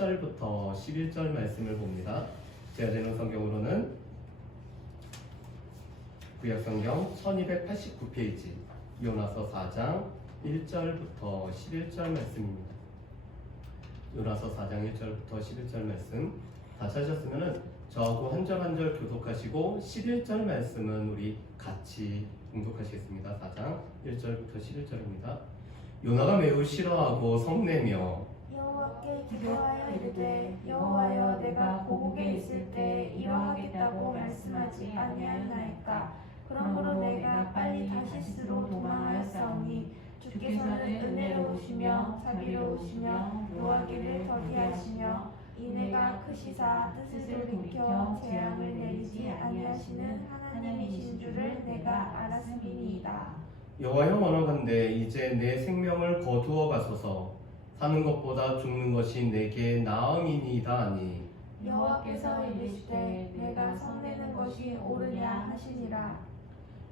1절부터 11절 말씀을 봅니다. 제가 되는 성경으로는 구약성경 1289페이지 요나서 4장 1절부터 11절 말씀입니다. 요나서 4장 1절부터 11절 말씀 다 찾으셨으면 저하고 한 절 한 절 교독하시고 11절 말씀은 우리 같이 공독하시겠습니다. 4장 1절부터 11절입니다. 요나가 매우 싫어하고 성내며 여호와께 기도하여 이르되 여호와여 내가 고국에 있을 때 이러하겠다고 말씀하지 아니하였나이까. 그러므로 내가 빨리 다시스로 도망하였사오니 주께서는 은혜로우시며 자비로우시며 노하기를 더디하시며 이내가 크시사 뜻을 돌이켜 재앙을 내리지 아니하시는 하나님이신 줄을 내가 알았음이니이다. 여호와여 원하건대 이제 내 생명을 거두어 가소서. 사는 것보다 죽는 것이 내게 나음이니이다 하니 여호와께서 이르시되 내가 성내는 것이 옳으냐 하시니라.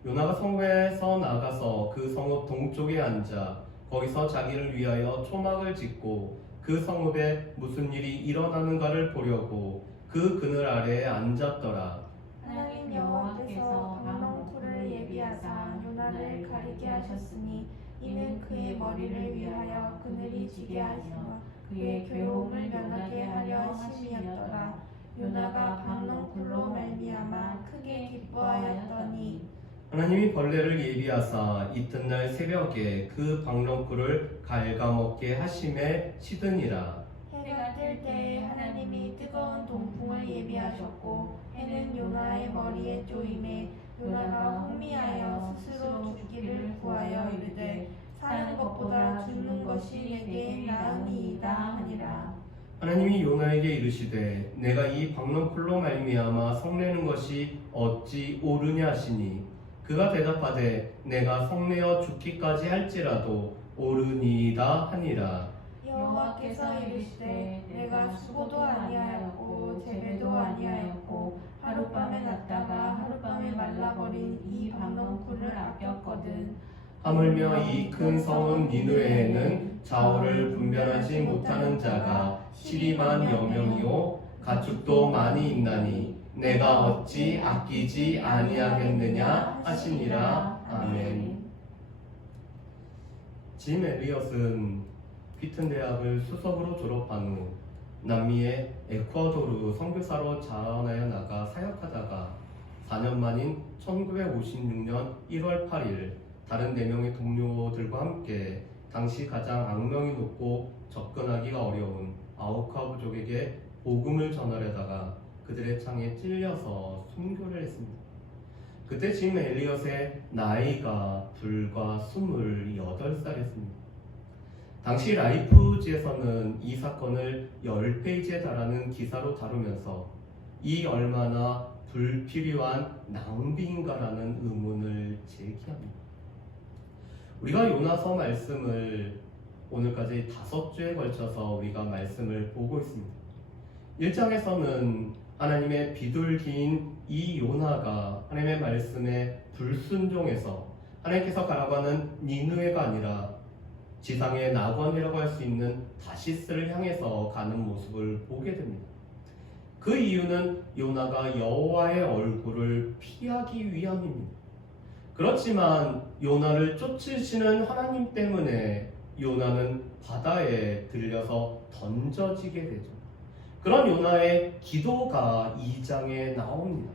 요나가 성읍에서 나가서 그 성읍 동쪽에 앉아 거기서 자기를 위하여 초막을 짓고 그 성읍에 무슨 일이 일어나는가를 보려고 그 그늘 아래에 앉았더라. 하나님 여호와께서 박농쿨을 예비하사 요나를 가리게 하셨으니 이는 그의 머리를 위하여 그늘이 지게 하시며 그의 괴로움을 면하게 하려 하심이었더라. 요나가 박농쿨로 말미암아 크게 기뻐하였더니 하나님이 벌레를 예비하사 이튿날 새벽에 그 박농쿨을 갉아먹게 하심에 치드니라. 해가 뜰 때에 하나님이 뜨거운 동풍을 예비하셨고 해는 요나의 머리에 쪼임에 요나가 혼미하여 스스로 죽기를 구하여 이르되 사는 것보다 죽는 것이 내게 나으니이다 하니라. 하나님이 요나에게 이르시되 내가 이 박농쿨로 말미암아 성내는 것이 어찌 옳으냐 하시니 그가 대답하되 내가 성내어 죽기까지 할지라도 옳으니이다 하니라. 여호와께서 이르시되 내가 수고도 아니하였고 재배도 아니하였고 하룻밤에 났다가 하룻밤에 말라버린 이 박농쿨을 아꼈거든. 하물며 이 큰 성은 니느웨에는 좌우를 분별하지 못하는 자가 12만 여명이요 가축도 많이 있나니 내가 어찌 아끼지 아니하겠느냐 하시니라. 아멘. 짐 엘리엇은 휘튼 대학을 수석으로 졸업한 후 남미의 에콰도르 선교사로 자원하여 나가 사역하다가 4년 만인 1956년 1월 8일 다른 4명의 동료들과 함께 당시 가장 악명이 높고 접근하기가 어려운 아우카 부족에게 복음을 전하려다가 그들의 창에 찔려서 순교를 했습니다. 그때 짐 엘리엇의 나이가 불과 28살이었습니다. 당시 라이프지에서는 이 사건을 10페이지에 달하는 기사로 다루면서 이 얼마나 불필요한 낭비인가라는 의문을 제기합니다. 우리가 요나서 말씀을 오늘까지 5주에 걸쳐서 우리가 말씀을 보고 있습니다. 1장에서는 하나님의 비둘기인 이 요나가 하나님의 말씀에 불순종해서 하나님께서 가라고 하는 니느웨가 아니라 지상의 낙원이라고 할 수 있는 다시스를 향해서 가는 모습을 보게 됩니다. 그 이유는 요나가 여호와의 얼굴을 피하기 위함입니다. 그렇지만 요나를 쫓으시는 하나님 때문에 요나는 바다에 들려서 던져지게 되죠. 그런 요나의 기도가 2장에 나옵니다.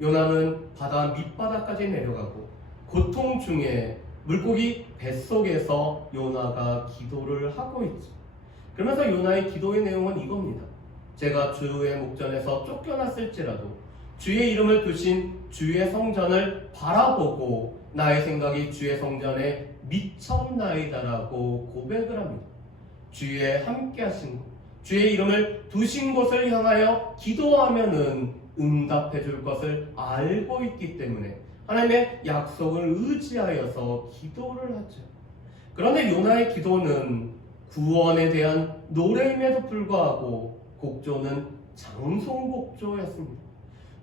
요나는 바다 밑바닥까지 내려가고 고통 중에 물고기 뱃속에서 요나가 기도를 하고 있죠. 그러면서 요나의 기도의 내용은 이겁니다. 제가 주의 목전에서 쫓겨났을지라도 주의 이름을 두신 주의 성전을 바라보고 나의 생각이 주의 성전에 미쳤나이다라고 고백을 합니다. 주의 함께 하신 곳, 주의 이름을 두신 곳을 향하여 기도하면은 응답해 줄 것을 알고 있기 때문에 하나님의 약속을 의지하여서 기도를 하죠. 그런데 요나의 기도는 구원에 대한 노래임에도 불구하고 곡조는 장송곡조였습니다.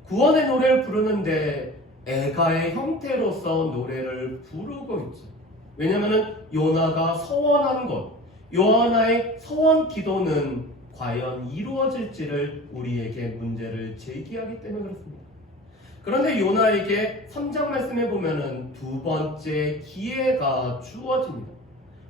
구원의 노래를 부르는데 애가의 형태로서 노래를 부르고 있죠. 왜냐하면 요나가 서원한 것, 요나의 서원 기도는 과연 이루어질지를 우리에게 문제를 제기하기 때문에 그렇습니다. 그런데 요나에게 3장 말씀에 보면은 두 번째 기회가 주어집니다.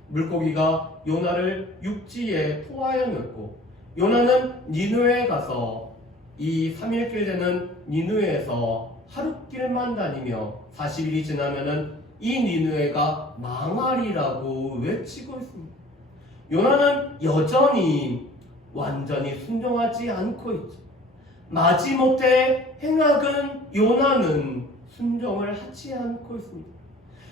물고기가 요나를 육지에 토하여 넣고 요나는 니느웨에 가서 이 3일길 되는 니느웨에서 하룻길만 다니며 40일이 지나면은 이 니느웨가 망하리라고 외치고 있습니다. 요나는 여전히 완전히 순종하지 않고 있죠. 마지못해 행악은 요나는 순종을 하지 않고 있습니다.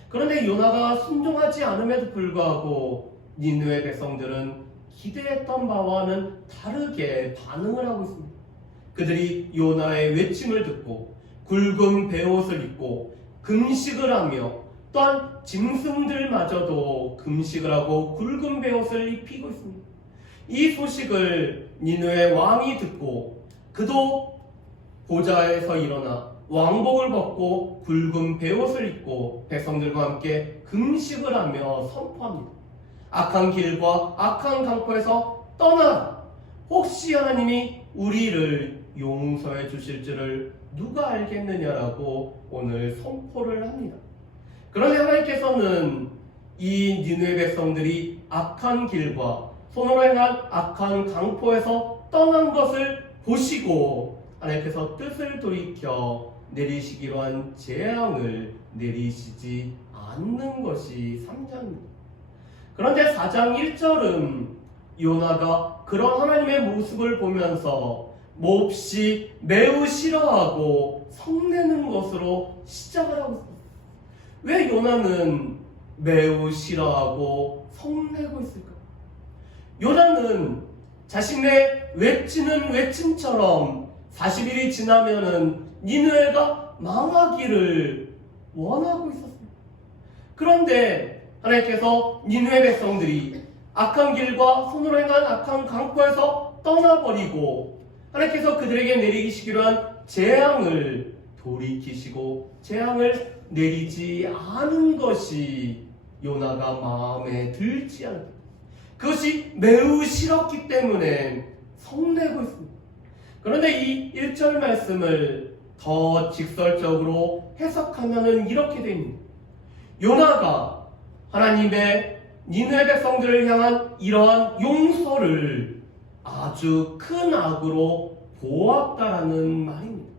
그런데 요나가 순종하지 않음에도 불구하고 니느웨 백성들은 기대했던 바와는 다르게 반응을 하고 있습니다. 그들이 요나의 외침을 듣고 굵은 베옷을 입고 금식을 하며 또한 짐승들마저도 금식을 하고 굵은 베옷을 입히고 있습니다. 이 소식을 니느웨 왕이 듣고 그도 보좌에서 일어나 왕복을 벗고 굵은 베옷을 입고 백성들과 함께 금식을 하며 선포합니다. 악한 길과 악한 강포에서 떠나라. 혹시 하나님이 우리를 용서해 주실 줄을 누가 알겠느냐라고 오늘 선포를 합니다. 그런데 하나님께서는 이 니느웨 백성들이 악한 길과 손으로 행한 악한 강포에서 떠난 것을 보시고 하나님께서 뜻을 돌이켜 내리시기로 한 재앙을 내리시지 않는 것이 3장입니다. 그런데 4장 1절은 요나가 그런 하나님의 모습을 보면서 몹시 매우 싫어하고 성내는 것으로 시작을 하고 있습니다. 왜 요나는 매우 싫어하고 성내고 있을까? 요나는 자신의 외치는 외침처럼 40일이 지나면은 니느웨가 망하기를 원하고 있었습니다. 그런데 하나님께서 니느웨 백성들이 악한 길과 손으로 행한 악한 강포에서 떠나버리고 하나님께서 그들에게 내리시기로 한 재앙을 돌이키시고 재앙을 내리지 않은 것이 요나가 마음에 들지 않았다. 그것이 매우 싫었기 때문에 성내고 있습니다. 그런데 이 1절 말씀을 더 직설적으로 해석하면 이렇게 됩니다. 요나가 하나님의 니느웨 백성들을 향한 이러한 용서를 아주 큰 악으로 보았다라는 말입니다.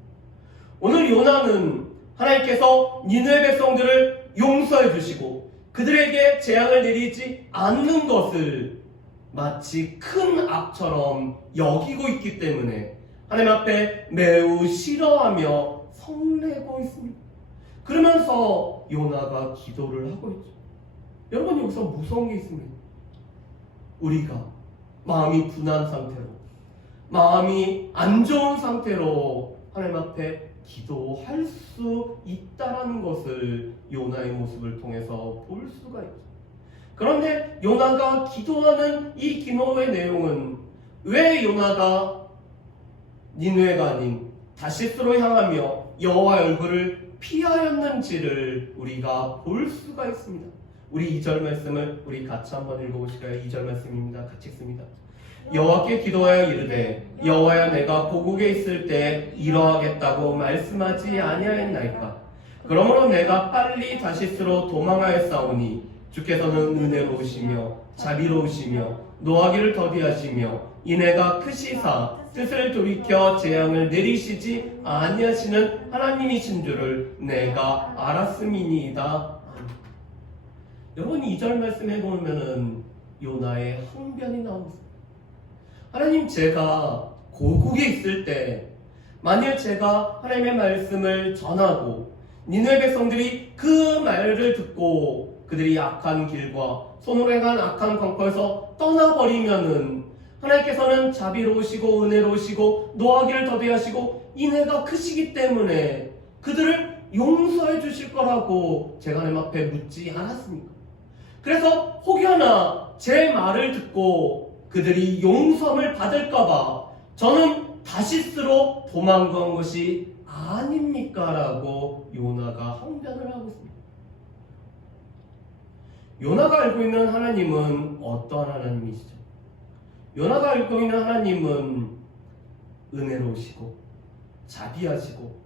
오늘 요나는 하나님께서 니느웨 백성들을 용서해 주시고 그들에게 재앙을 내리지 않는 것을 마치 큰 악처럼 여기고 있기 때문에 하나님 앞에 매우 싫어하며 성내고 있습니다. 그러면서 요나가 기도를 하고 있죠. 여러분, 여기서 무서운 게 있습니다. 우리가 마음이 분한 상태로, 마음이 안 좋은 상태로 하나님 앞에 기도할 수 있다는 것을 요나의 모습을 통해서 볼 수가 있죠. 그런데 요나가 기도하는 이 기도의 내용은 왜 요나가 니느웨가 아닌 다시스로 향하며 여호와의 얼굴을 피하였는지를 우리가 볼 수가 있습니다. 우리 2절 말씀을 우리 같이 한번 읽어보실까요? 2절 말씀입니다. 같이 읽습니다. 여호와께 기도하여 이르되 여호와여, 내가 고국에 있을 때 이러하겠다고 말씀하지 아니하였나이까? 그러므로 내가 빨리 다시스로 도망하였사오니 주께서는 은혜로우시며 자비로우시며 노하기를 더디하시며 인애가 크시사 뜻을 돌이켜 재앙을 내리시지 아니하시는 하나님이신 줄을 내가 알았음이니이다. 여러분, 2절 말씀해 보면은 요나의 항변이 나옵니다. 하나님, 제가 고국에 있을 때 만일 제가 하나님의 말씀을 전하고 니느웨 백성들이 그 말을 듣고 그들이 악한 길과 손으로 행한 악한 광포에서 떠나버리면은 하나님께서는 자비로우시고 은혜로우시고 노하기를 더디하시고 인애가 크시기 때문에 그들을 용서해 주실 거라고 제가 하나님 앞에 묻지 않았습니까? 그래서 혹여나 제 말을 듣고 그들이 용서를 받을까봐 저는 다시스로 도망간 것이 아닙니까? 라고 요나가 항변을 하고 있습니다. 요나가 알고 있는 하나님은 어떠한 하나님이시죠? 요나가 읽고 있는 하나님은 은혜로우시고 자비하시고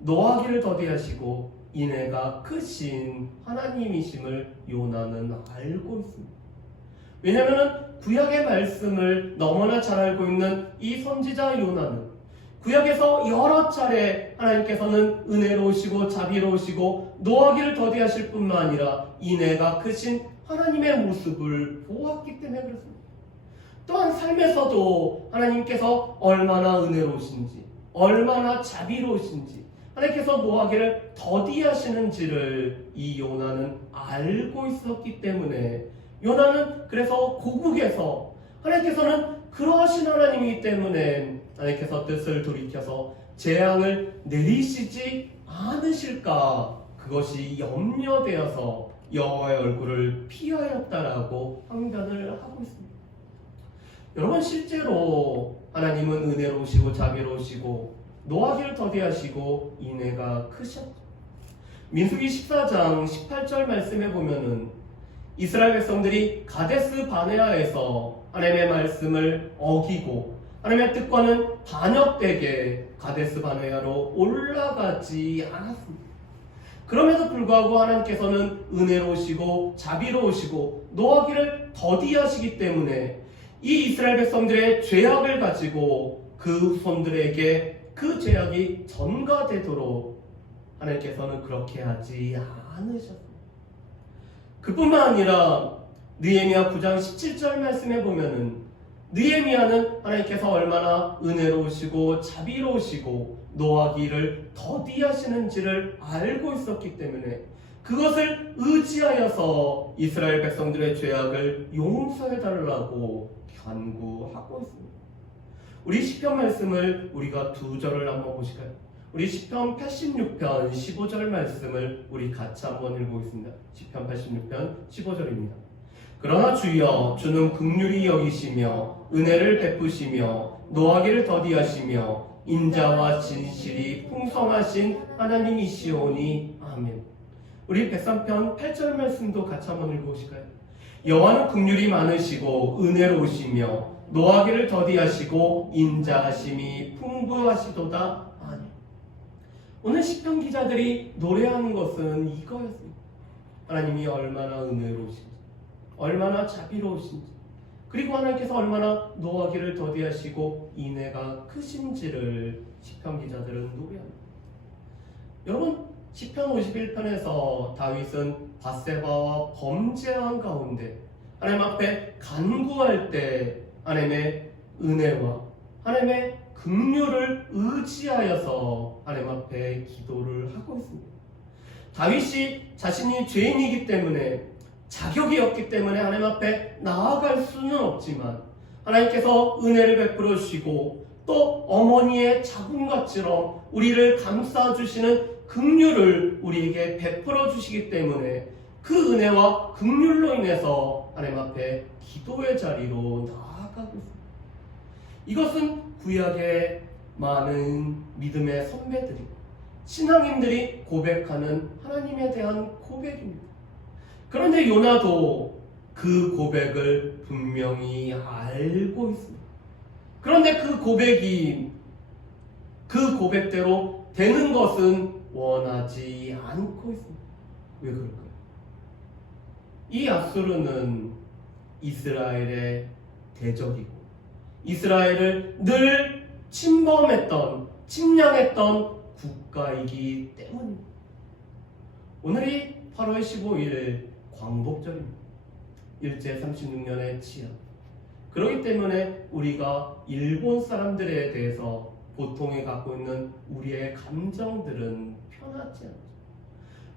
노하기를 더디하시고 인애가 크신 하나님이심을 요나는 알고 있습니다. 왜냐하면 구약의 말씀을 너무나 잘 알고 있는 이 선지자 요나는 구약에서 여러 차례 하나님께서는 은혜로우시고 자비로우시고 노하기를 더디하실 뿐만 아니라 인애가 크신 하나님의 모습을 보았기 때문에 그렇습니다. 또한 삶에서도 하나님께서 얼마나 은혜로우신지 얼마나 자비로우신지 하나님께서 노하기를 더디하시는지를 이 요나는 알고 있었기 때문에 요나는 그래서 고국에서 하나님께서는 그러하신 하나님이기 때문에 하나님께서 뜻을 돌이켜서 재앙을 내리시지 않으실까 그것이 염려되어서 여호와의 얼굴을 피하였다라고 항변을 하고 있습니다. 여러분 실제로 하나님은 은혜로우시고 자비로우시고 노하기를 더디하시고 인애가 크셨죠. 민수기 14장 18절 말씀에 보면은 이스라엘 백성들이 가데스 바네아에서 하나님의 말씀을 어기고 하나님의 뜻과는 반역되게 가데스 바네아로 올라가지 않았습니다. 그럼에도 불구하고 하나님께서는 은혜로우시고 자비로우시고 노하기를 더디하시기 때문에 이 이스라엘 백성들의 죄악을 가지고 그 후손들에게 그 죄악이 전가되도록 하나님께서는 그렇게 하지 않으셨습니다. 그뿐만 아니라 느헤미야 9장 17절 말씀에 보면은 느헤미야는 하나님께서 얼마나 은혜로우시고 자비로우시고 노하기를 더디하시는지를 알고 있었기 때문에 그것을 의지하여서 이스라엘 백성들의 죄악을 용서해달라고 간구하고 있습니다. 우리 시편 말씀을 우리가 두 절을 한번 보실까요? 우리 시편 86편 15절 말씀을 우리 같이 한번 읽어보겠습니다. 시편 86편 15절입니다. 그러나 주여 주는 긍휼히 여기시며 은혜를 베푸시며 노하기를 더디하시며 인자와 진실이 풍성하신 하나님이시오니 아멘. 우리 103편 8절 말씀도 같이 한번 읽어보실까요? 여호와는 긍휼이 많으시고 은혜로우시며 노하기를 더디하시고 인자하심이 풍부하시도다. 아멘. 오늘 시편 기자들이 노래하는 것은 이거였습니다. 하나님이 얼마나 은혜로우신지 얼마나 자비로우신지 그리고 하나님께서 얼마나 노하기를 더디하시고 인애가 크신지를 시편 기자들은 노래합니다. 여러분 시편 51편에서 다윗은 밧세바와 범죄한 가운데 하나님 앞에 간구할 때 하나님의 은혜와 하나님의 긍휼을 의지하여서 하나님 앞에 기도를 하고 있습니다. 다윗이 자신이 죄인이기 때문에 자격이 없기 때문에 하나님 앞에 나아갈 수는 없지만 하나님께서 은혜를 베풀어 주시고 또 어머니의 자궁같이럼 우리를 감싸주시는 긍휼을 우리에게 베풀어 주시기 때문에 그 은혜와 긍휼로 인해서 하나님 앞에 기도의 자리로 나아가고 있습니다. 이것은 구약의 많은 믿음의 선배들이 신앙인들이 고백하는 하나님에 대한 고백입니다. 그런데 요나도 그 고백을 분명히 알고 있습니다. 그런데 그 고백이 그 고백대로 되는 것은 원하지 않고 있습니다. 왜 그럴까요? 이 아수르는 이스라엘의 대적이고 이스라엘을 늘 침범했던 침략했던 국가이기 때문입니다. 오늘이 8월 15일 광복절입니다. 일제 36년의 치안. 그렇기 때문에 우리가 일본 사람들에 대해서 고통에 갖고 있는 우리의 감정들은 편하지 않죠.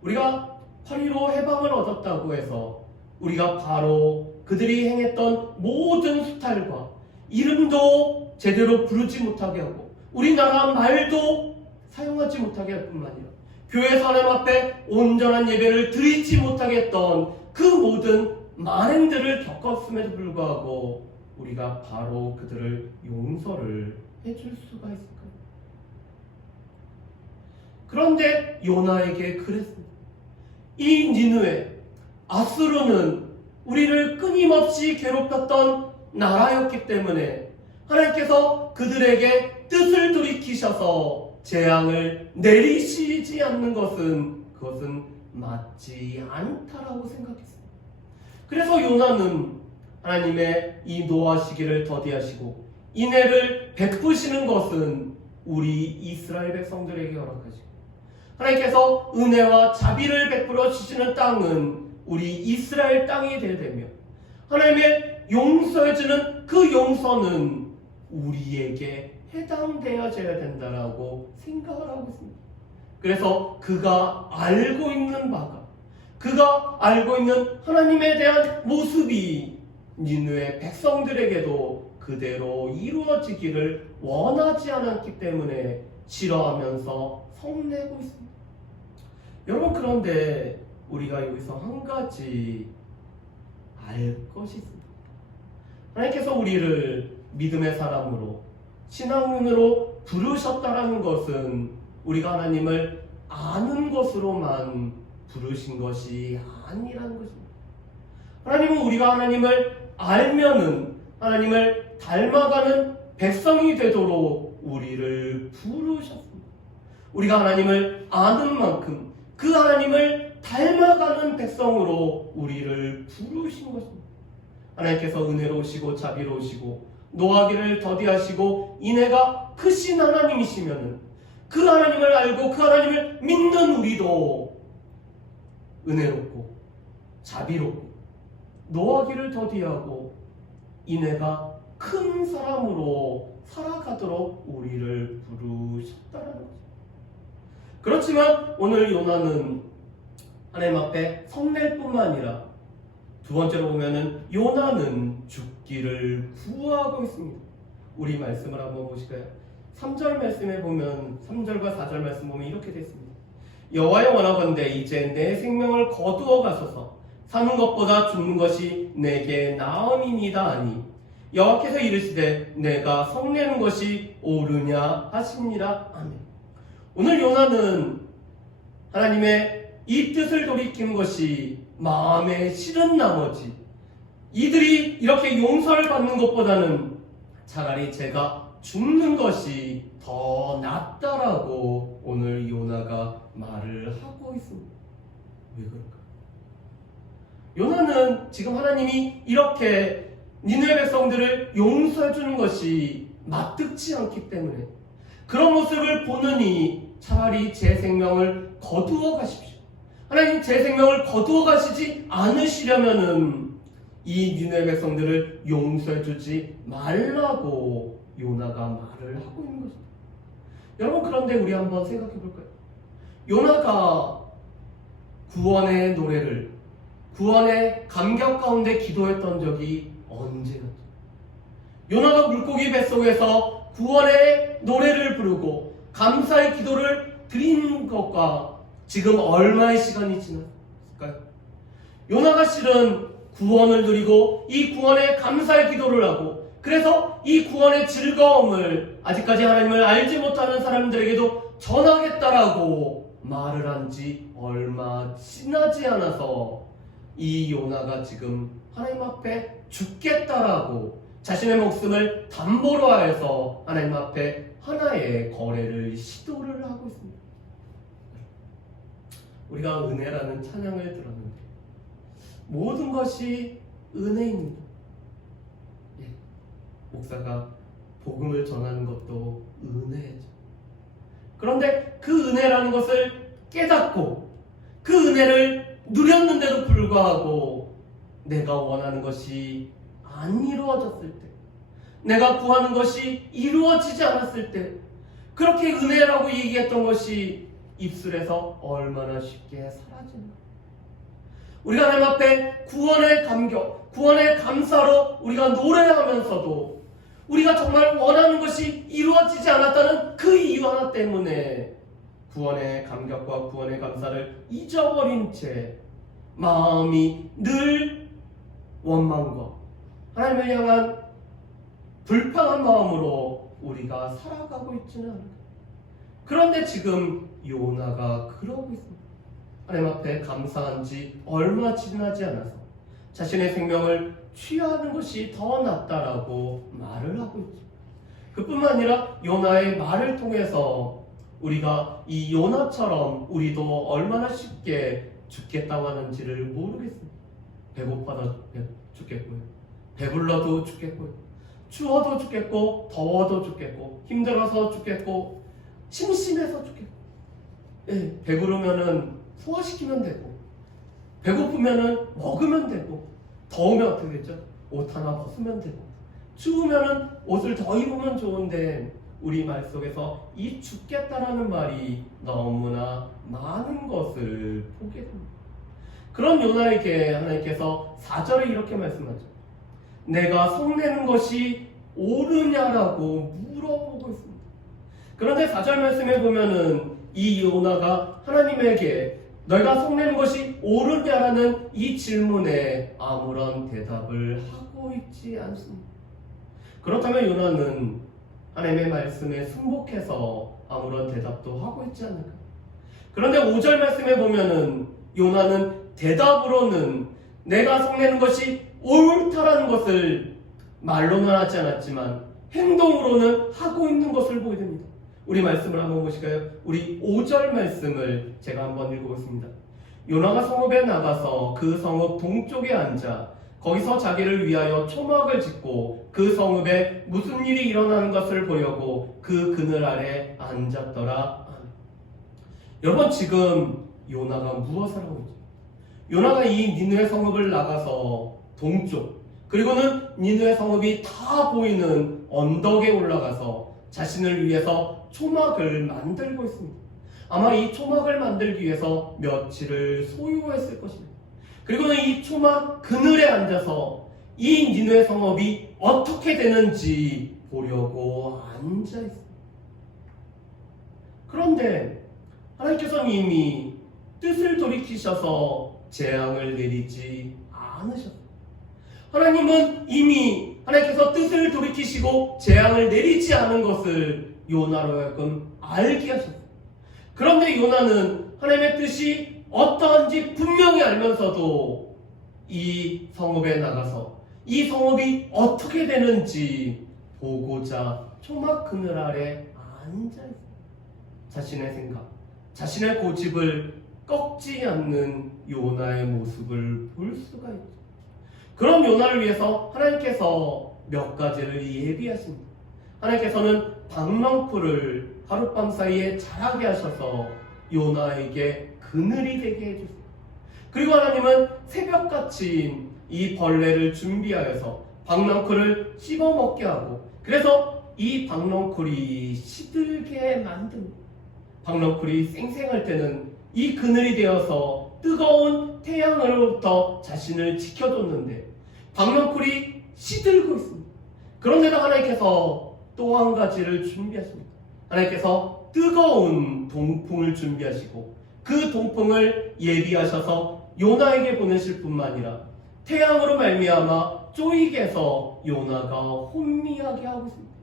우리가 8.15 해방을 얻었다고 해서 우리가 바로 그들이 행했던 모든 수탈과 이름도 제대로 부르지 못하게 하고 우리나라 말도 사용하지 못하게 할 뿐만 아니라 교회에서 하나님 앞에 온전한 예배를 드리지 못하게 했던 그 모든 만행들을 겪었음에도 불구하고 우리가 바로 그들을 용서를 해줄 수가 있을까요? 그런데 요나에게 그랬습니다. 이 니느웨 아수르는 우리를 끊임없이 괴롭혔던 나라였기 때문에 하나님께서 그들에게 뜻을 돌이키셔서 재앙을 내리시지 않는 그것은 맞지 않다라고 생각했습니다. 그래서 요나는 하나님의 이 노하시기를 더디하시고 인애를 베푸시는 것은 우리 이스라엘 백성들에게 허락하시고 하나님께서 은혜와 자비를 베풀어 주시는 땅은 우리 이스라엘 땅이 되며 하나님의 용서해주는 그 용서는 우리에게 해당되어져야 된다라고 생각을 하고 있습니다. 그래서 그가 알고 있는 바가 그가 알고 있는 하나님에 대한 모습이 니느웨 백성들에게도 그대로 이루어지기를 원하지 않았기 때문에 싫어하면서 성내고 있습니다. 여러분, 그런데 우리가 여기서 한 가지 알 것이 있습니다. 하나님께서 우리를 믿음의 사람으로 신앙인으로 부르셨다라는 것은 우리가 하나님을 아는 것으로만 부르신 것이 아니라는 것입니다. 하나님은 우리가 하나님을 알면은 하나님을 닮아가는 백성이 되도록 우리를 부르셨습니다. 우리가 하나님을 아는 만큼 그 하나님을 닮아가는 백성으로 우리를 부르신 것입니다. 하나님께서 은혜로우시고 자비로우시고 노하기를 더디하시고 인애가 크신 하나님이시면은 그 하나님을 알고 그 하나님을 믿는 우리도 은혜롭고 자비롭고 노하기를 더디하고 인애가 큰 사람으로 살아가도록 우리를 부르셨다는 거죠. 그렇지만 오늘 요나는 하나님 앞에 성낼 뿐만 아니라 두 번째로 보면은 요나는 죽기를 구하고 있습니다. 우리 말씀을 한번 보실까요? 3절 말씀에 보면 3절과 4절 말씀 보면 이렇게 되어 있습니다. 여호와여 원하건대 이제 내 생명을 거두어 가소서. 사는 것보다 죽는 것이 내게 나음이니이다 하니 여호와께서 이르시되 내가 성내는 것이 옳으냐 하시니라. 아멘. 오늘 요나는 하나님의 이 뜻을 돌이키는 것이 마음에 싫은 나머지 이들이 이렇게 용서를 받는 것보다는 차라리 제가 죽는 것이 더 낫다라고 오늘 요나가 말을 하고 있습니다. 왜 그럴까? 요나는 지금 하나님이 이렇게 니느웨 백성들을 용서해 주는 것이 마뜩지 않기 때문에 그런 모습을 보느니 차라리 제 생명을 거두어 가십시오. 하나님 제 생명을 거두어 가시지 않으시려면은 이 니느웨 백성들을 용서해 주지 말라고 요나가 말을 하고 있는 것입니다. 여러분, 그런데 우리 한번 생각해 볼까요? 요나가 구원의 노래를 구원의 감격 가운데 기도했던 적이 언제였죠? 요나가 물고기 뱃속에서 구원의 노래를 부르고 감사의 기도를 드린 것과 지금 얼마의 시간이 지났을까요? 요나가 실은 구원을 누리고 이 구원에 감사의 기도를 하고 그래서 이 구원의 즐거움을 아직까지 하나님을 알지 못하는 사람들에게도 전하겠다라고 말을 한 지 얼마 지나지 않아서 이 요나가 지금 하나님 앞에 죽겠다라고 자신의 목숨을 담보로 하여서 하나님 앞에 하나의 거래를 시도를 하고 있습니다. 우리가 은혜라는 찬양을 들었는데 모든 것이 은혜입니다. 예, 목사가 복음을 전하는 것도 은혜죠. 그런데 그 은혜라는 것을 깨닫고 그 은혜를 누렸는데도 불구하고 내가 원하는 것이 안 이루어졌을 때, 내가 구하는 것이 이루어지지 않았을 때, 그렇게 은혜라고 얘기했던 것이 입술에서 얼마나 쉽게 사라지는가. 우리가 하나님 앞에 구원의 감격, 구원의 감사로 우리가 노래하면서도 우리가 정말 원하는 것이 이루어지지 않았다는 그 이유 하나 때문에 구원의 감격과 구원의 감사를 잊어버린 채 마음이 늘 원망과 하나님을 향한 불평한 마음으로 우리가 살아가고 있지는 않을까. 그런데 지금 요나가 그러고 있습니다. 하나님 앞에 감사한 지 얼마 지나지 않아서 자신의 생명을 취하는 것이 더 낫다라고 말을 하고 있죠. 그뿐만 아니라 요나의 말을 통해서 우리가 이 요나처럼 우리도 얼마나 쉽게 죽겠다고 하는지를 모르겠습니다. 배고파도 죽겠고요. 배불러도 죽겠고요. 추워도 죽겠고, 더워도 죽겠고, 힘들어서 죽겠고, 심심해서 죽겠고. 예, 배부르면은 소화시키면 되고, 배고프면은 먹으면 되고, 더우면 어떻게 되죠? 옷 하나 벗으면 되고, 추우면은 옷을 더 입으면 좋은데, 우리 말 속에서 이 죽겠다라는 말이 너무나 많은 것을 보게 됩니다. 그런 요나에게 하나님께서 4절에 이렇게 말씀하죠. 내가 성내는 것이 옳으냐라고 물어보고 있습니다. 그런데 4절 말씀에 보면은 이 요나가 하나님에게 너희가 성내는 것이 옳으냐라는 이 질문에 아무런 대답을 하고 있지 않습니다. 그렇다면 요나는 하나님의 말씀에 순복해서 아무런 대답도 하고 있지 않을까? 그런데 5절 말씀에 보면은 요나는 대답으로는 내가 성내는 것이 옳다라는 것을 말로는 하지 않았지만 행동으로는 하고 있는 것을 보게 됩니다. 우리 말씀을 한번 보실까요? 우리 5절 말씀을 제가 한번 읽어보겠습니다. 요나가 성읍에 나가서 그 성읍 동쪽에 앉아 거기서 자기를 위하여 초막을 짓고 그 성읍에 무슨 일이 일어나는 것을 보려고 그 그늘 아래 앉았더라. 여러분, 지금 요나가 무엇을 하고 있죠? 요나가 이 니느웨 성읍을 나가서 동쪽, 그리고는 니느웨 성읍이 다 보이는 언덕에 올라가서 자신을 위해서 초막을 만들고 있습니다. 아마 이 초막을 만들기 위해서 며칠을 소요했을 것입니다. 그리고는 이 초막 그늘에 앉아서 이 니느웨 성읍이 어떻게 되는지 보려고 앉아 있습니다. 그런데 하나님께서는 이미 뜻을 돌이키셔서 재앙을 내리지 않으셨어요. 하나님은 이미 하나님께서 뜻을 돌이키시고 재앙을 내리지 않은 것을 요나로 하여금 알게 하셨어요. 그런데 요나는 하나님의 뜻이 어떠한지 분명히 알면서도 이 성읍에 나가서 이 성읍이 어떻게 되는지 보고자 초막 그늘 아래 앉아있어요. 자신의 생각, 자신의 고집을 꺾지 않는 요나의 모습을 볼 수가 있죠. 그런 요나를 위해서 하나님께서 몇 가지를 예비하십니다. 하나님께서는 박넝쿨을 하룻밤 사이에 자라게 하셔서 요나에게 그늘이 되게 해주세요. 그리고 하나님은 새벽같이 이 벌레를 준비하여서 박넝쿨을 씹어먹게 하고, 그래서 이 박넝쿨이 시들게 만듭니다. 박넝쿨이 쌩쌩할 때는 이 그늘이 되어서 뜨거운 태양으로부터 자신을 지켜줬는데 박넝쿨이 시들고 있습니다. 그런데도 하나님께서 또 한 가지를 준비하십니다. 하나님께서 뜨거운 동풍을 준비하시고 그 동풍을 예비하셔서 요나에게 보내실 뿐만 아니라 태양으로 말미암아 쪼이게 해서 요나가 혼미하게 하고 있습니다.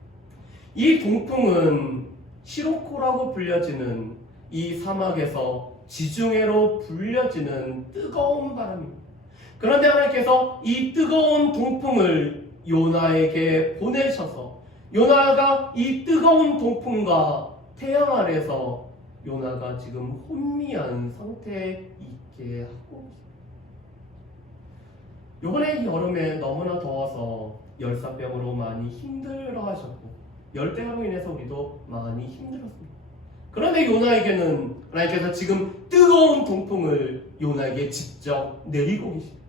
이 동풍은 시로코라고 불려지는 이 사막에서 지중해로 불려지는 뜨거운 바람입니다. 그런데 하나님께서 이 뜨거운 동풍을 요나에게 보내셔서 요나가 이 뜨거운 동풍과 태양 아래서 요나가 지금 혼미한 상태에 있게 하고 있습니다. 요번에 여름에 너무나 더워서 열사병으로 많이 힘들어하셨고 열대야로 인해서 우리도 많이 힘들었습니다. 그런데 요나에게는 하나님께서 지금 뜨거운 동풍을 요나에게 직접 내리고 계십니다.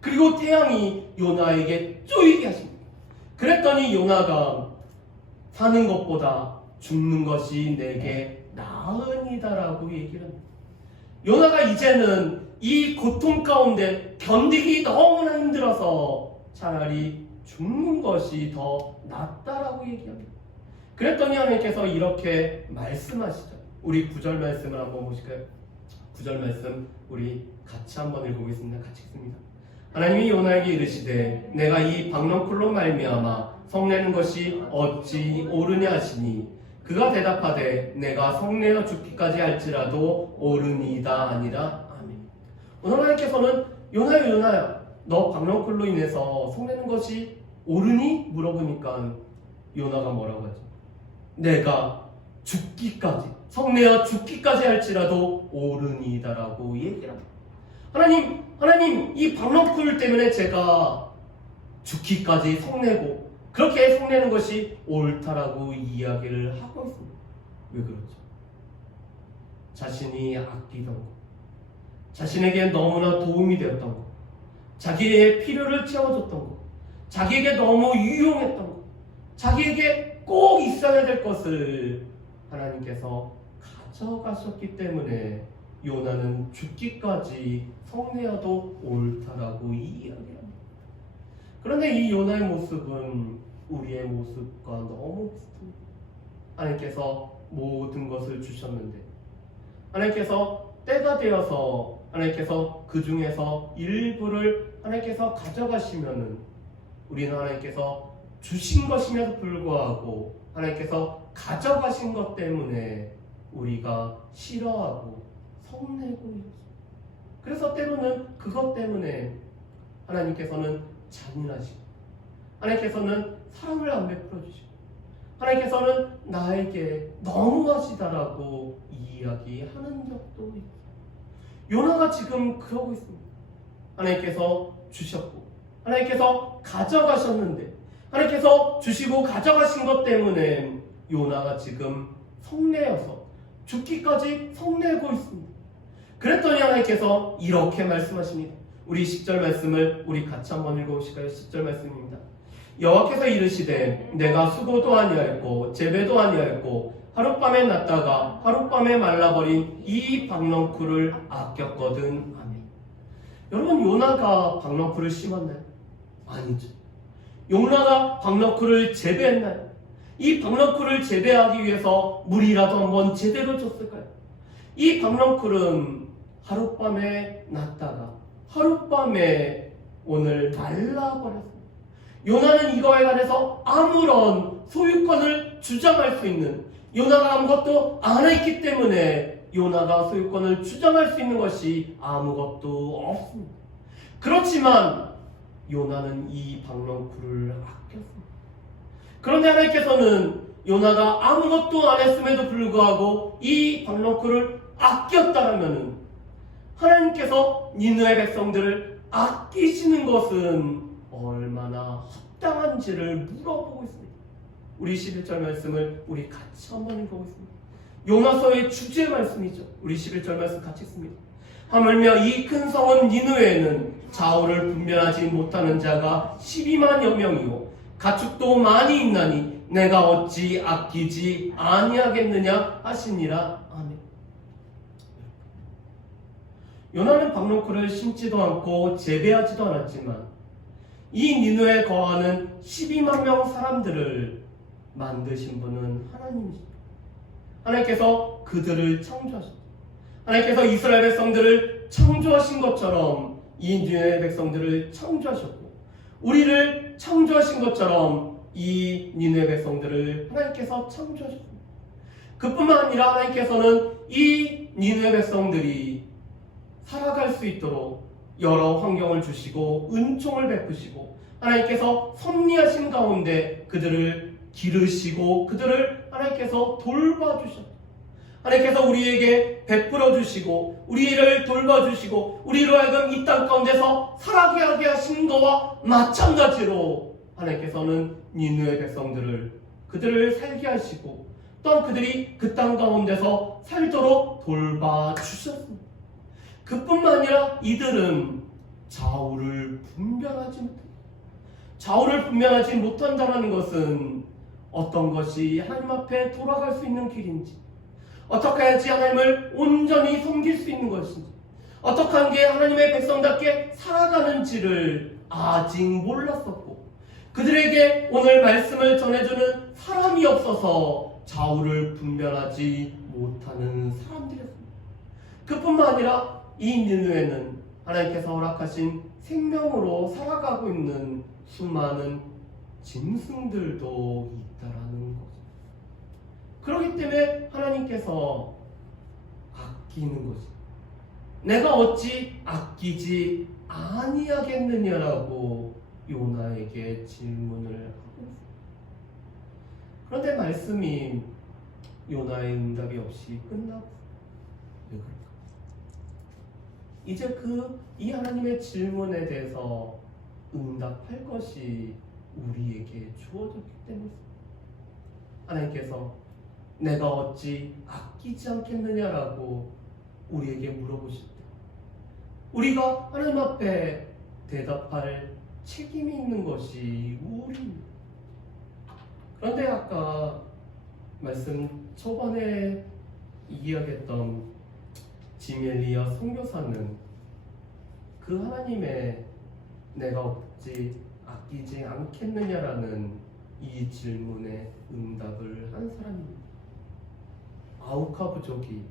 그리고 태양이 요나에게 쪼이게 하십니다. 그랬더니 요나가 사는 것보다 죽는 것이 내게 나으니다라고 얘기를 합니다. 요나가 이제는 이 고통 가운데 견디기 너무나 힘들어서 차라리 죽는 것이 더 낫다라고 얘기합니다. 그랬더니 하나님께서 이렇게 말씀하시죠. 우리 9절 말씀을 한번 보실까요? 9절 말씀 우리 같이 한번 읽어보겠습니다. 같이 읽습니다. 하나님이 요나에게 이르시되 내가 이 박넝쿨로 말미암아 성내는 것이 어찌 옳으냐 하시니 그가 대답하되 내가 성내어 죽기까지 할지라도 옳으니이다 아니라. 아멘. 오늘 하나님께서는 요나야 너 박렁쿨로 인해서 성내는 것이 옳으니? 물어보니까 요나가 뭐라고 하죠? 내가 죽기까지, 성내어 죽기까지 할지라도 옳으니다라고 얘기를 합니다. 하나님, 이 박렁쿨 때문에 제가 죽기까지 성내고 그렇게 성내는 것이 옳다라고 이야기를 하고 있습니다. 왜 그렇죠? 자신이 아끼던 것, 자신에게 너무나 도움이 되었던 것, 자기의 필요를 채워줬던 것, 자기에게 너무 유용했던 것, 자기에게 꼭 있어야 될 것을 하나님께서 가져가셨기 때문에 요나는 죽기까지 성내어도 옳다라고 이야기합니다. 그런데 이 요나의 모습은 우리의 모습과 너무 비슷합니다. 하나님께서 모든 것을 주셨는데, 하나님께서 때가 되어서 하나님께서 그 중에서 일부를 하나님께서 가져가시면은 우리는 하나님께서 주신 것임에도 불구하고 하나님께서 가져가신 것 때문에 우리가 싫어하고 성내고 있죠. 그래서 때로는 그것 때문에 하나님께서는 잔인하시고, 하나님께서는 사랑을 안 베풀어 주시고, 하나님께서는 나에게 너무하시다라고 이야기하는 적도 있고, 요나가 지금 그러고 있습니다. 하나님께서 주셨고 하나님께서 가져가셨는데, 하나님께서 주시고 가져가신 것 때문에 요나가 지금 성내어서 죽기까지 성내고 있습니다. 그랬더니 하나님께서 이렇게 말씀하십니다. 우리 10절 말씀을 우리 같이 한번 읽어보실까요? 10절 말씀입니다. 여호와께서 이르시되 내가 수고도 아니하였고 재배도 아니하였고 하룻밤에 났다가 하룻밤에 말라버린 이 박렁쿨을 아꼈거든. 아멘. 여러분, 요나가 박렁쿨을 심었나요? 아니죠. 요나가 박렁쿨을 재배했나요? 이 박렁쿨을 재배하기 위해서 물이라도 한번 제대로 줬을까요? 이 박렁쿨은 하룻밤에 났다가 하룻밤에 오늘 말라버렸습니다. 요나는 이거에 관해서 아무런 소유권을 주장할 수 있는, 요나가 아무것도 안 했기 때문에 요나가 소유권을 주장할 수 있는 것이 아무것도 없습니다. 그렇지만 요나는 이 박렁쿨을 아꼈습니다. 그런데 하나님께서는 요나가 아무것도 안 했음에도 불구하고 이 박렁쿨을 아꼈다면 하나님께서 니느웨 백성들을 아끼시는 것은 얼마나 합당한지를 물어보고 있습니다. 우리 11절 말씀을 우리 같이 한번 읽어보겠습니다. 요나서의 주제 말씀이죠. 우리 11절 말씀 같이 읽습니다. 하물며 이 큰 성은 니느웨에는 좌우를 분별하지 못하는 자가 12만여 명이요 가축도 많이 있나니 내가 어찌 아끼지 아니하겠느냐 하시니라. 아멘. 요나는 박렁쿨을 심지도 않고 재배하지도 않았지만 이 니느웨에 거하는 12만 명 사람들을 만드신 분은 하나님이십니다. 하나님께서 그들을 창조하셨다. 하나님께서 이스라엘 백성들을 창조하신 것처럼 이 니느웨 백성들을 창조하셨고, 우리를 창조하신 것처럼 이 니느웨 백성들을 하나님께서 창조하셨습니다. 그뿐만 아니라 하나님께서는 이 니느웨 백성들이 살아갈 수 있도록 여러 환경을 주시고 은총을 베푸시고, 하나님께서 섭리하신 가운데 그들을 기르시고 그들을 하나님께서 돌봐주셨다. 하나님께서 우리에게 베풀어 주시고 우리를 돌봐주시고 우리로 하여금 이 땅 가운데서 살아가게 하신 것과 마찬가지로 하나님께서는 니느웨 백성들을 그들을 살게 하시고 또한 그들이 그 땅 가운데서 살도록 돌봐주셨습니다. 그뿐만 아니라 이들은 좌우를 분별하지 못합니다. 좌우를 분별하지 못한다는 것은 어떤 것이 하나님 앞에 돌아갈 수 있는 길인지, 어떻게 해야지 하나님을 온전히 섬길 수 있는 것인지, 어떻게 하는 게 하나님의 백성답게 살아가는지를 아직 몰랐었고, 그들에게 오늘 말씀을 전해주는 사람이 없어서 좌우를 분별하지 못하는 사람들이었습니다. 그뿐만 아니라 이 니느웨는 하나님께서 허락하신 생명으로 살아가고 있는 수많은 짐승들도 있다라는 거죠. 그렇기 때문에 하나님께서 아끼는 거죠. 내가 어찌 아끼지 아니하겠느냐라고 요나에게 질문을 하고 있습니다. 그런데 말씀이 요나의 응답이 없이 끝나고 왜 그럴까? 이제 이 하나님의 질문에 대해서 응답할 것이 우리에게 주어졌기 때문입니다. 하나님께서 내가 어찌 아끼지 않겠느냐라고 우리에게 물어보실 때 우리가 하나님 앞에 대답할 책임이 있는 것이 우리입니다. 그런데 아까 말씀 초반에 이야기했던 지멜리아 선교사는 그 하나님의 내가 어찌 아끼지 않겠느냐라는 이 질문에 응답을 한 사람입니다. 아우카 부족이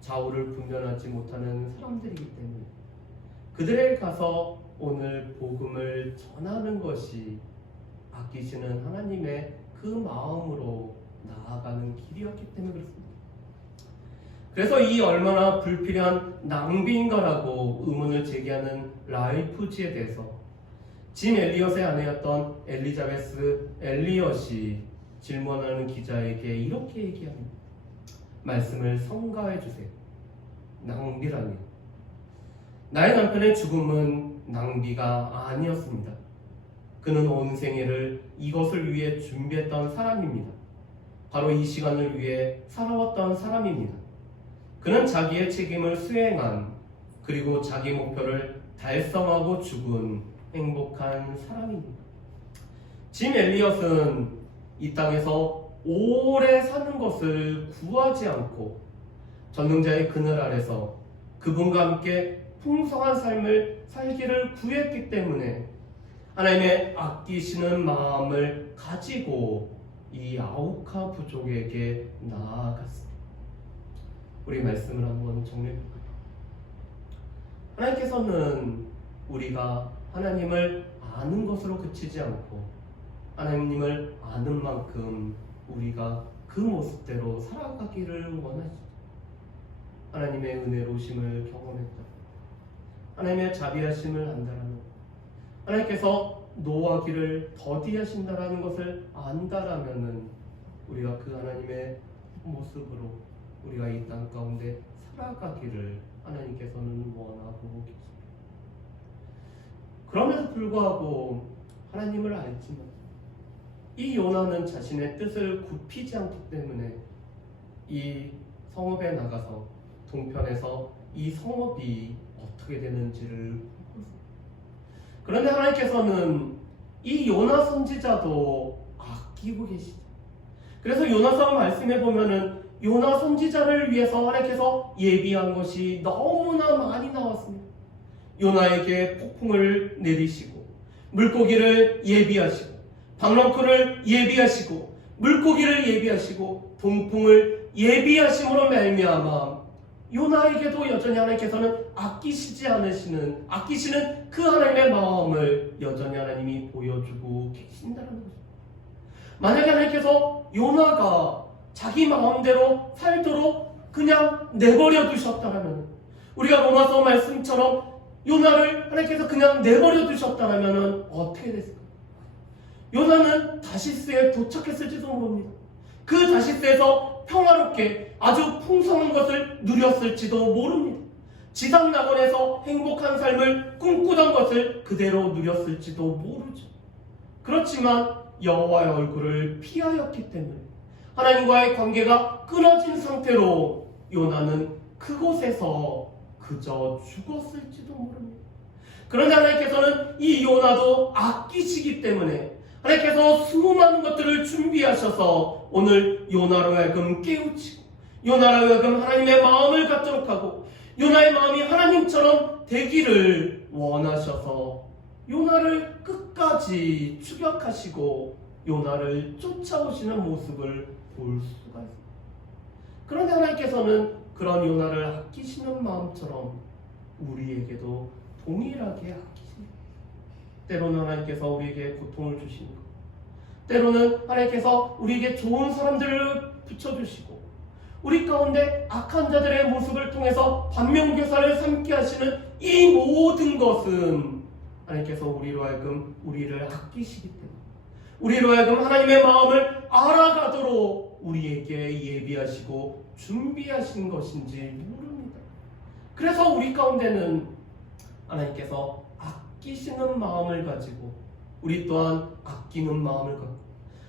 좌우를 분별하지 못하는 사람들이기 때문에 그들에게 가서 오늘 복음을 전하는 것이 아끼시는 하나님의 그 마음으로 나아가는 길이었기 때문에 그렇습니다. 그래서 이 얼마나 불필요한 낭비인가라고 의문을 제기하는 라이프지에 대해서 짐 엘리엇의 아내였던 엘리자베스 엘리엇이 질문하는 기자에게 이렇게 얘기합니다. 말씀을 성가해 주세요. 낭비라니. 나의 남편의 죽음은 낭비가 아니었습니다. 그는 온 생애를 이것을 위해 준비했던 사람입니다. 바로 이 시간을 위해 살아왔던 사람입니다. 그는 자기의 책임을 수행한 그리고 자기 목표를 달성하고 죽은 행복한 사람입니다. 짐 엘리엇은 이 땅에서 오래 사는 것을 구하지 않고 전능자의 그늘 아래서 그분과 함께 풍성한 삶을 살기를 구했기 때문에 하나님의 아끼시는 마음을 가지고 이 아우카 부족에게 나아갔습니다. 우리 말씀을 한번 정리해볼까요? 하나님께서는 우리가 하나님을 아는 것으로 그치지 않고 하나님을 아는 만큼 우리가 그 모습대로 살아가기를 원하시죠. 하나님의 은혜로우심을 경험했다. 하나님의 자비하심을 안다라는 하나님께서 노하기를 더디하신다라는 것을 안다라면은 우리가 그 하나님의 모습으로 우리가 이 땅 가운데 살아가기를 하나님께서는 원하고 계십니다. 그럼에도 불구하고 하나님을 알지만 이 요나는 자신의 뜻을 굽히지 않기 때문에 이 성읍에 나가서 동편에서 이 성읍이 어떻게 되는지를 보고 있습니다. 그런데 하나님께서는 이 요나 선지자도 아끼고 계시죠. 그래서 요나서 말씀해 보면은 요나 선지자를 위해서 하나님께서 예비한 것이 너무나 많이 나왔습니다. 요나에게 폭풍을 내리시고 물고기를 예비하시고 박렁쿨을 예비하시고 물고기를 예비하시고 동풍을 예비하심으로 말미암아 요나에게도 여전히 하나님께서는 아끼시는 그 하나님의 마음을 여전히 하나님이 보여주고 계신다는 거죠. 만약에 하나님께서 요나가 자기 마음대로 살도록 그냥 내버려 두셨다면, 우리가 로마서 말씀처럼 요나를 하나님께서 그냥 내버려 두셨다면 어떻게 됐을까? 요나는 다시스에 도착했을지도 모릅니다. 그 다시스에서 평화롭게 아주 풍성한 것을 누렸을지도 모릅니다. 지상 낙원에서 행복한 삶을 꿈꾸던 것을 그대로 누렸을지도 모르죠. 그렇지만 여호와의 얼굴을 피하였기 때문에 하나님과의 관계가 끊어진 상태로 요나는 그곳에서 그저 죽었을지도 모릅니다. 그런데 하나님께서는 이 요나도 아끼시기 때문에 하나님께서 수많은 것들을 준비하셔서 오늘 요나로 하여금 깨우치고 요나로 하여금 하나님의 마음을 갖도록 하고 요나의 마음이 하나님처럼 되기를 원하셔서 요나를 끝까지 추격하시고 요나를 쫓아오시는 모습을 볼 수가 있습니다. 그런데 하나님께서는 그런 요나를 아끼시는 마음처럼 우리에게도 동일하게 아끼십니다. 때로는 하나님께서 우리에게 고통을 주시는 것, 때로는 하나님께서 우리에게 좋은 사람들을 붙여주시고 우리 가운데 악한 자들의 모습을 통해서 반면교사를 삼게 하시는 이 모든 것은 하나님께서 우리로 하여금 우리를 아끼시기 때문에, 우리로 하여금 하나님의 마음을 알아가도록 우리에게 예비하시고 준비하신 것인지 모릅니다. 그래서 우리 가운데는 하나님께서 아끼시는 마음을 가지고 우리 또한 아끼는 마음을 갖고,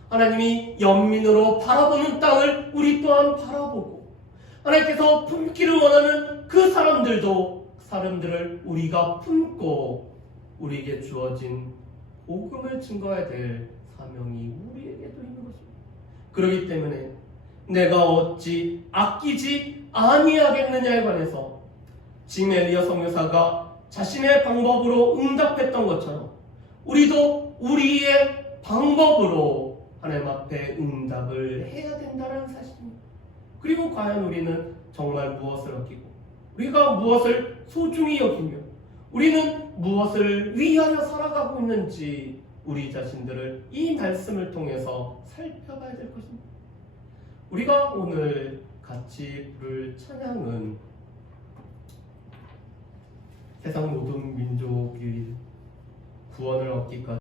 하나님이 연민으로 바라보는 땅을 우리 또한 바라보고, 하나님께서 품기를 원하는 그 사람들을 우리가 품고 우리에게 주어진 복음을 증거해야 될 사명이 우리에게도 있는 것입니다. 그렇기 때문에 내가 어찌 아끼지 아니하겠느냐에 관해서 지금 엘리야 선교사가 자신의 방법으로 응답했던 것처럼 우리도 우리의 방법으로 하나님 앞에 응답을 해야 된다는 사실입니다. 그리고 과연 우리는 정말 무엇을 아끼고 우리가 무엇을 소중히 여기며 우리는 무엇을 위하여 살아가고 있는지 우리 자신들을 이 말씀을 통해서 살펴봐야 될 것입니다. 우리가 오늘 같이 부를 찬양은 세상 모든 민족이 구원을 얻기까지